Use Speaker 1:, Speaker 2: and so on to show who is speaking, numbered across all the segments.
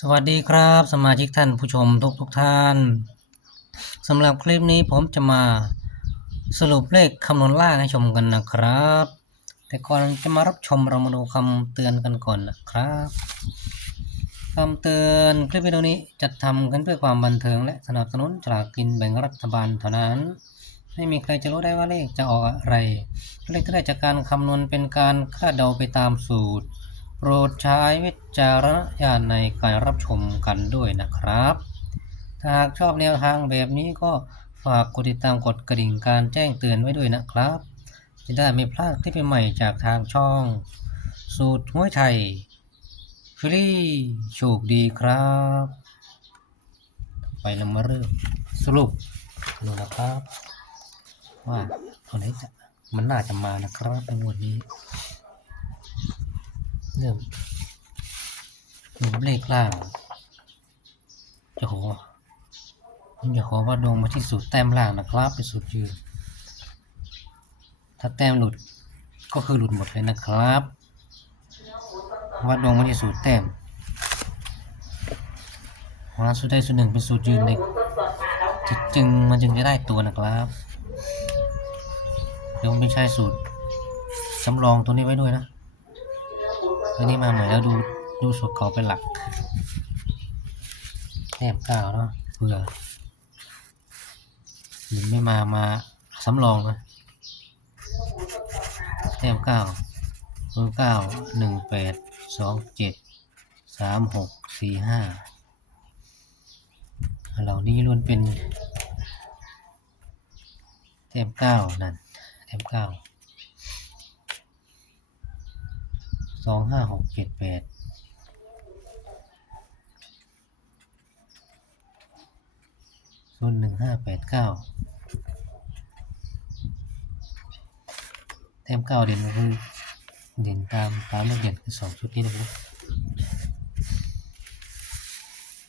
Speaker 1: สวัสดีครับ สมาชิกท่านผู้ชมทุกทุกท่านสำหรับคลิปนี้ผมจะมาสรุปเลขคำนวณล่างให้ชมกันนะครับ แต่ก่อนจะมารับชมเรามาดูคำเตือนกันก่อนนะครับคำเตือนคลิปวิดีโอนี้จัดทำขึ้นเพื่อความบันเทิงและสนับสนุนสลากกินแบ่งรัฐบาลเท่านั้นไม่มีใครจะรู้ได้ว่าเลขจะออกอะไร เลขที่ได้จากการคำนวณเป็นการคาดเดาไปตามสูตร รดใช้วิจารณญาณในการรับชมกันด้วยนะครับ ถ้าหากชอบแนวทางแบบนี้ก็ฝากกดติดตามกดกระดิ่งการแจ้งเตือนไว้ด้วยนะครับ จะได้ไม่พลาดคลิปใหม่จากทางช่อง สูตรหัวไทยฟรีโชคดีครับ ไปเรามาเริ่มสรุปดูนะครับ ว่าตัวไหนจะมันน่าจะมานะครับในงวดนี้ เริ่มเริ่มเลขล่างจะขอผมจะขอว่าดวงมาที่สูตรแต้มล่างนะครับ เป็นสูตรยืนถ้าแต้มหลุดก็คือหลุดหมดเลยนะครับ วัดดวงมาที่สูตรแต้มของเราสูตรได้สูตรหนึ่งเป็นสูตรยืนในจึงมันจึงจะได้ตัวนะครับเดี๋ยวผมไม่ใช้สูตรสำรองตัวนี้ไว้ด้วยนะ อันนี้มาใหม่แล้วดูดูสูตรเขาเป็นหลักแต้มเก้าเนาะเผื่อหรือไม่มามาสำรองนะแต้มเก้าเบอร์เก้าหนึ่งแปดสองเจ็ดสามหกสี่ห้าเหล่านี้ล้วนเป็นแต้มเก้านั่นแต้มเก้า สองห้าหกเจ็ดแปดศูนย์หนึ่งห้าแปดเก้าแต้มเก้าเด่นก็คือเด่นตามตามเลขเด่นคือสองชุดนี้นะครับ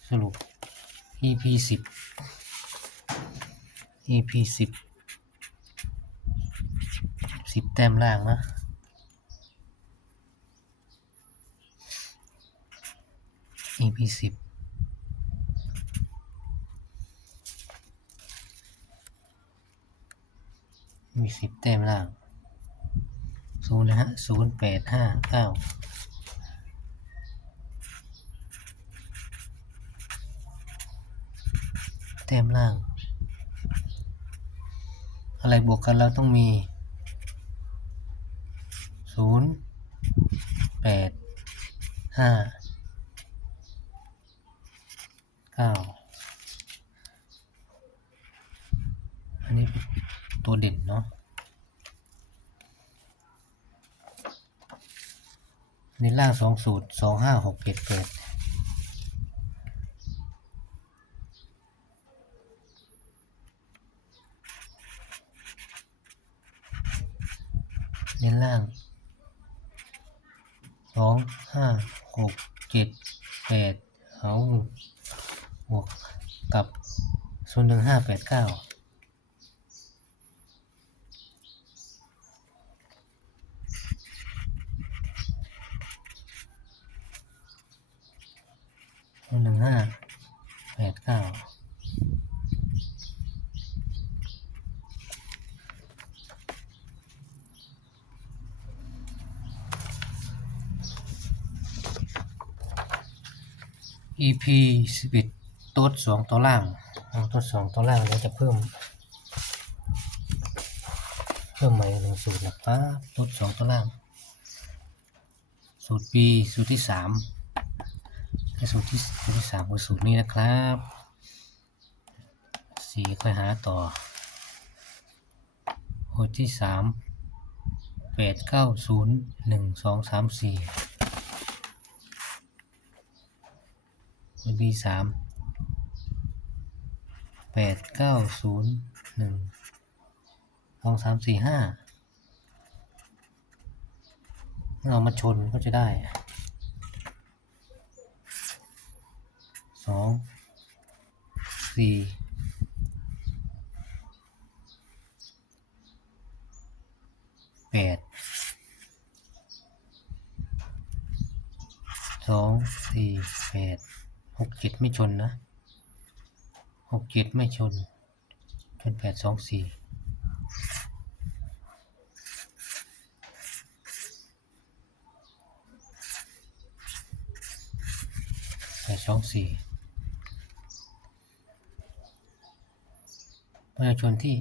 Speaker 1: สรุป EP สิบ EP สิบสิบแต้มล่างนะ EP สิบมีสิบแต้มล่างศูนย์นะฮะศูนย์แปดห้าเก้าแต้มล่าง อะไรบวกกันแล้วต้องมีศูนย์แปดห้า เก้าอันนี้ตัวเด่นเนาะอันนี้ล่างสองสูตรสองห้าหกเจ็ดแปดเน้นล่างสองห้าหกเจ็ดแปดเอา บวกกับศูนย์หนึ่งห้าแปดเก้าศูนย์หนึ่งห้าแปดเก้าอีพีสิบเอ็ด ตัวสองตัวล่างเอาตัวสองตัวล่างเดี๋ยวจะเพิ่ม เพิ่มใหม่หนึ่งสูตรนะครับตัวสองตัวล่าง สูตร B สูตรที่สามและสูตรที่สูตรที่สามคือสูตรนี้นะครับสี่ค่อยหาต่อสูตรที่สามแปดเก้าศูนย์หนึ่งสองสามสี่สูตร B สาม แปดเก้าศูนย์หนึ่งสองสามสี่ห้าเอามาชนก็จะได้สองสี่แปดสองสี่แปดหกเจ็ดไม่ชนนะ หกเจ็ดไม่ชน ชนแปดสองสี่แปดสองสี่ประชาชนที่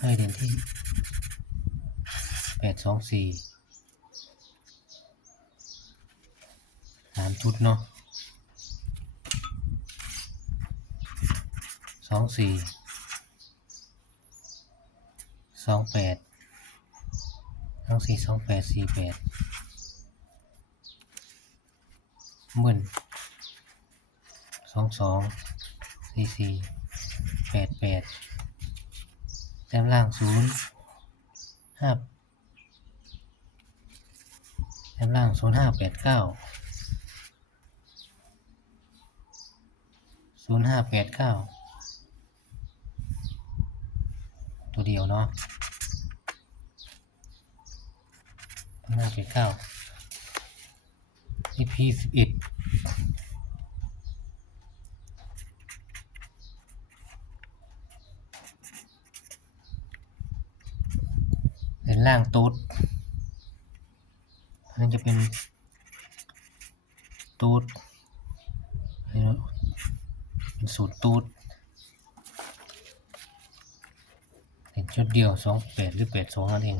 Speaker 1: ให้เด่นที่แปดสองสี่สามชุดเนาะ องสี่สองแปดสองสี่สองแปดสี่แปดเบิ้ลสองสองสี่สี่แปดแปดแต้มล่างศูนย์ห้าแต้มล่างศูนย์ห้าแปดเก้าศูนย์ห้าแปดเก้าตัวเดี ยวเนาะห้าแปดเก้า EP สิบเอ็ดเห็นล่างตูดอันนี้จะเป็นตูดเป็นสูตรตูดเห็น ชุดเดียวสองแปดหรือแปดสองนั่นเอง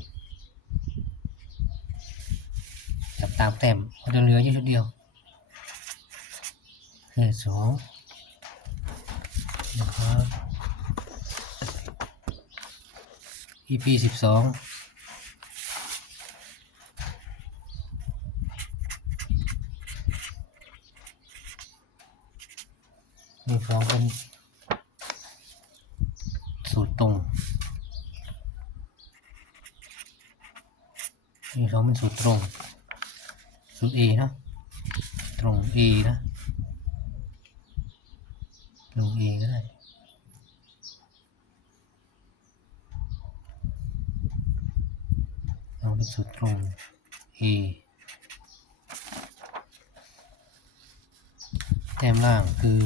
Speaker 1: จับตามแต้มมันจะเหลืออยู่ชุดเดียวแค่สองนะครับ EP สิบสองมีสองเป็น สองเป็นสูตรตรง สูตร A นะ ตรง A นะตรง A ก็ได้ลองเป็นสูตรตรง A แต้มล่างคือ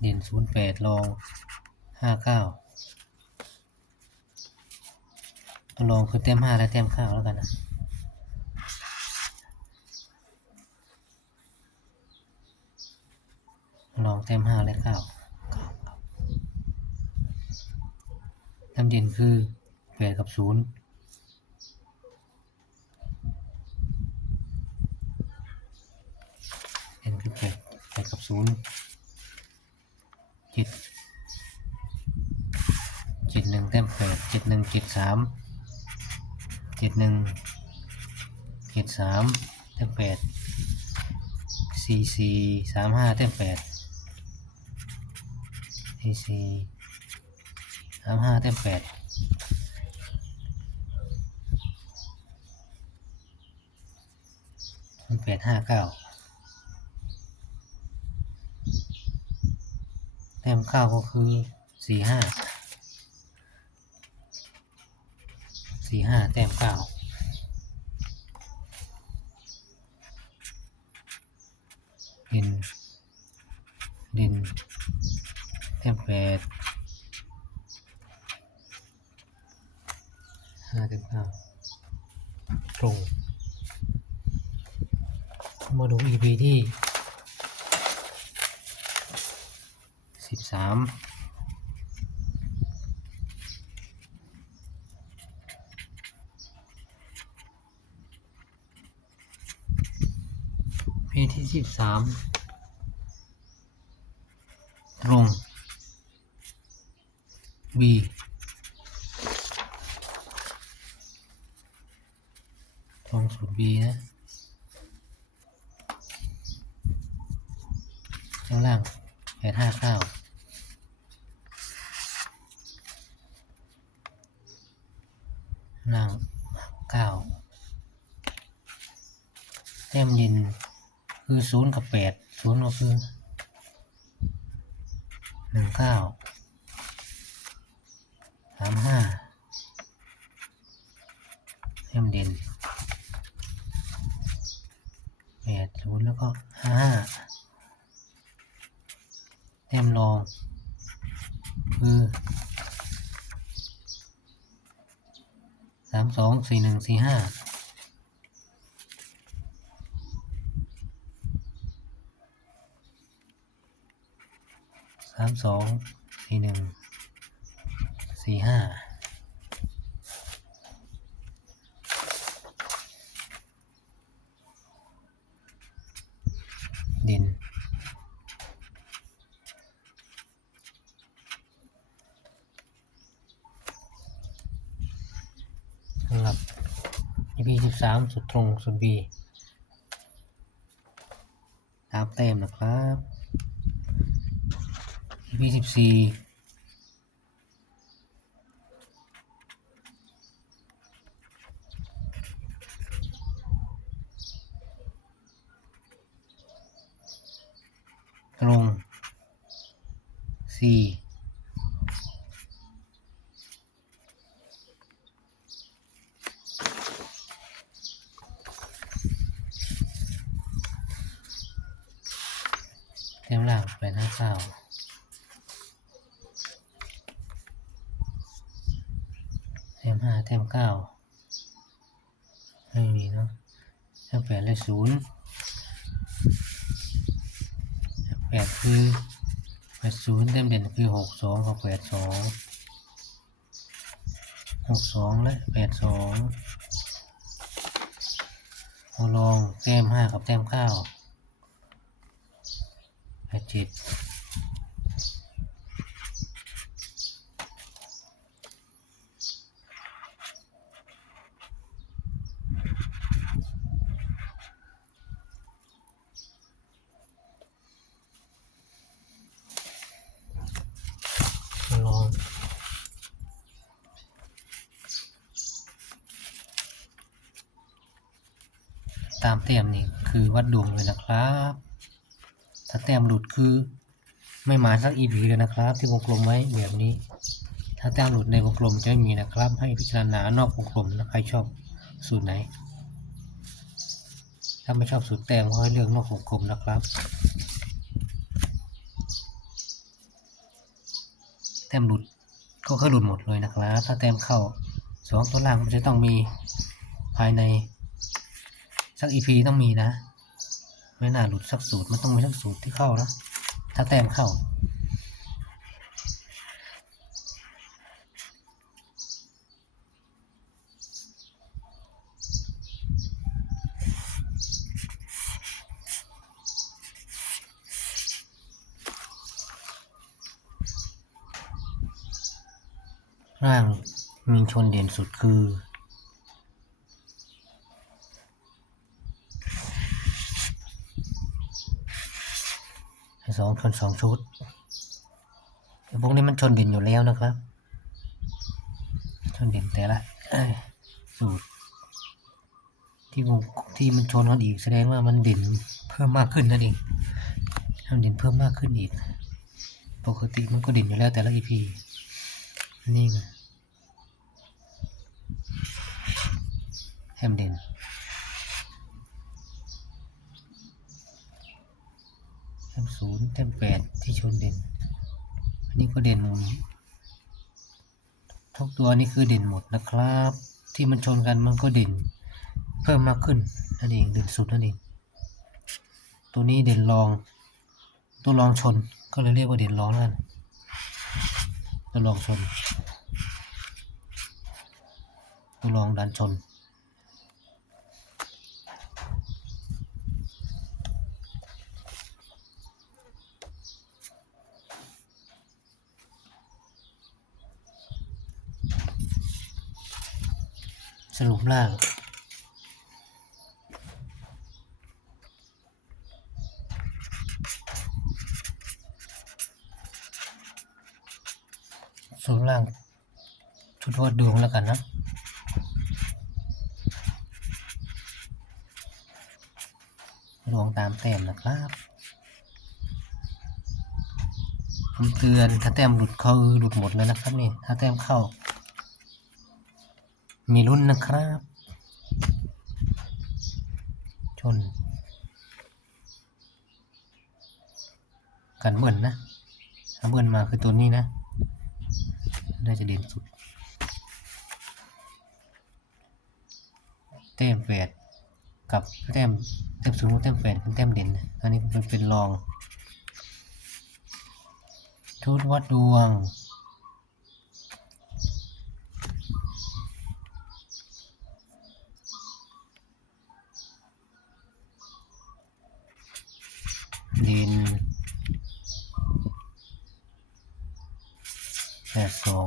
Speaker 1: เด่นศูนย์แปดลอก้า ลองคือเต็มห้าและเต็มข้าวแล้วกันนะลองเต็มห้าและข้าวตำเด่นคือแปดกับศูนย์เด่นคือแปดแปดกับศูนย์เจ็ดเจ็ดหนึ่งเต็มแปดเจ็ดหนึ่งเจ็ดสาม จ็ดหนึ่งเจ็ดสามแต้มแปดสี่สี่สามห้าแต้มแปดสี่สี่สามห้าแต้มแปดมันแปดห้าเก้าแต้มเก้าก็คือสี่ห้า สี่ห้าแต้มเก้าเงินดิน แต้มแปดห้าแต้มเก้าตรง มาดู EP ที่สิบสาม เพจที่สิบสามตรง B ตรงสูตร B นะข้างล่างแปดห้าเก้าล่างเก้าแต้มดิน คือศูนย์กับแปดศูนย์ก็คือหนึ่งเก้าสามห้าเทียมเด่นแปดศูนย์แล้วก็ห้าห้าแต้มรองคือสามสองสี่หนึ่งสี่ห้า สามสองสี่หนึ่งสี่ห้าเด่นสำหรับ EP สิบสามสุดตรง สุดบีตามเต็มนะครับ ยี่สิบสี่ตรงสี่ เต็มหลังไปหน้าเศร้าเต็มห้าเต็มเก้าไม่มีเนาะเต็มแปดเลย ศูนย์แปดคือแปดศูนย์เต็มเด่นคือหกสองกับแปดสองหกสองและแปดสองโอลองเต็มห้ากับเต็มเก้าแปดเจ็ดลอง ตามเต็มนี่คือวัดดวงเลยนะครับ ถ้าแต้มหลุดคือไม่มาสักอีพีเลยนะครับ ที่วงกลมไว้แบบนี้ ถ้าแต้มหลุดในวงกลมจะไม่มีนะครับ ให้พิจารณานอกวงกลมนะใครชอบสูตรไหน ถ้าไม่ชอบสูตรแต้มก็ให้เลือกนอกวงกลมนะครับ แต้มหลุดก็คือหลุดหมดเลยนะครับ ถ้าแต้มเข้าสองตัวล่างมันจะต้องมีภายใน สักอีพีต้องมีนะ ไม่น่าหลุดสักสูตร มันต้องมีสักสูตรที่เข้านะ ถ้าแต้มเข้า ร่างมีชนเด่นสุดคือ ส องชนสองชุดพวกนี้มันชนด่นอยู่แล้วนะครับ ชนด่นแต่ละอยสูตร ที่วงที่มันชนกันอีกแสดงว่ามันด่นเพิ่มมากขึ้นนั่นเองทำด่นเพิ่มมากขึ้นอีก ปกติมันก็ด่นอยู่แล้วแต่ละ EP นี่ไงแฮมด่น แต้มศูนย์แต้มแปดที่ชนเด่น อันนี้ก็เด่นหมทุกตัวนี่คือเด่นหมดนะครับ ที่มันชนกันมันก็เด่น เพิ่มมากขึ้นนั่นเองเด่นสุดนั่นเองตัวนี้เด่นรอง ตัวรองชนก็เลยเรียกว่าเด่นรองนั่นตัวรองชน ตัวรองดันชน รุปล่าง สรุปล่างชุดวัดดวงแล้วกันนะดวงตามแต้มนะครับ ผมเตือนถ้าแต้มหลุดเขาหลุดหมดเลยนะครับนี่ ถ้าแต้มเข้า มีรุ่นนะครับ ชน กันเบิ่นนะถ้าเบิ้ลมาคือตัวนี้นะ น่าจะเด่นสุดแต้มแปดกับแต้มแต้มศูนย์กับแต้มแปดเป็นแต้มเด่น อันนี้มันเป็นรอง ชุดวัดดวง ดินแปด สอง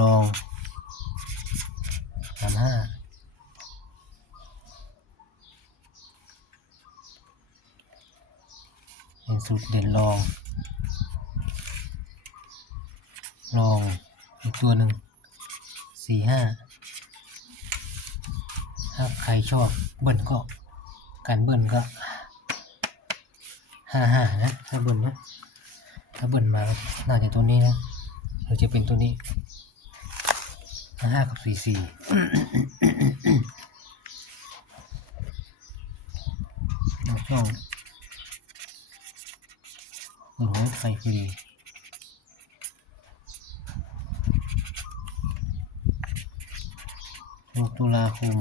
Speaker 1: ลองสามห้าเป็นสูตรเด่นลองลองอีกตัวหนึ่งสี่ห้าถ้าใครชอบเบิ้ลก็การเบิ้ลก็ห้าห้านะถ้าเบิ้ลนะ ถ้าเบิ้ลมาน่าจะตัวนี้นะหรือจะเป็นตัวนี้ห้ากับสี่สี่เราช่องหนึ่งร้อยไทยฟรีหกตุลาคม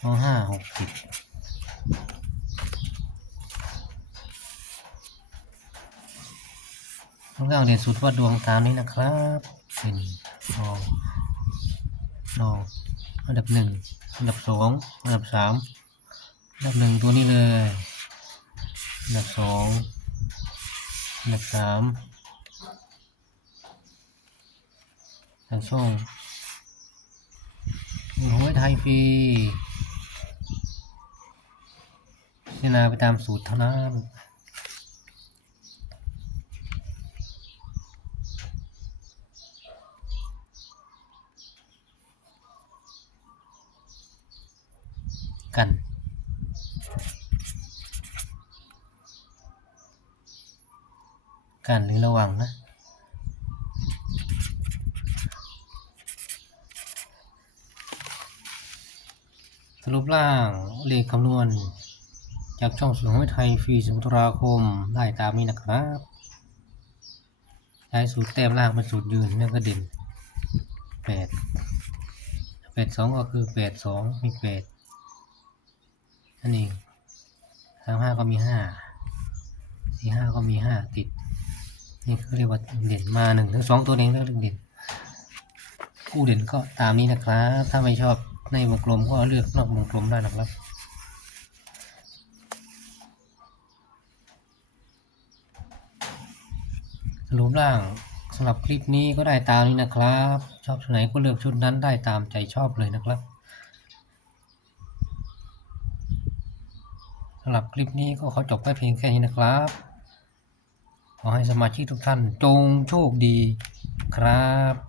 Speaker 1: สองห้าหกสิบ ทุกางเรียนสูตรวัดดวงตามนี้นะครับหนึ่งสองสองอันดับหนึ่งอันดับสองอันดับสามอันดับหนึ่งตัวนี้เลยอันดับสองอันดับสามทางช่องหวยไทยฟรีพิจารณาไปตามสูตรเท่านั้น กันกันหรือระวังนะสรุปล่างเลขคำนวณ จากช่องสูงไว้ไทยฟรีสิงตุลาคมได้ตามนี้นะครับใช้สูตรแต้มล่างเป็นสูตรยืนนั่นก็เด่นแปดแปดสองก็คือแปดสองมีแปด นั่นเองสามห้าก็มีห้าสี่ห้าก็มีห้าติด นี่คือเรียกว่าเด่นมาหนึ่งถึงสองตัวเองเรียกเด่นคู่เด่นก็ตามนี้นะครับ ถ้าไม่ชอบในวงกลมก็เลือกนอกวงกลมได้นะครับสรุปร่างสำหรับคลิปนี้ก็ได้ตามนี้นะครับ ชอบชุดไหนก็เลือกชุดนั้นได้ตามใจชอบเลยนะครับำหรับคลิปนี้ก็ขอจบไปเพียงแค่นี้นะครับ ขอให้สมาชิกทุกท่านจงโชคดีครับ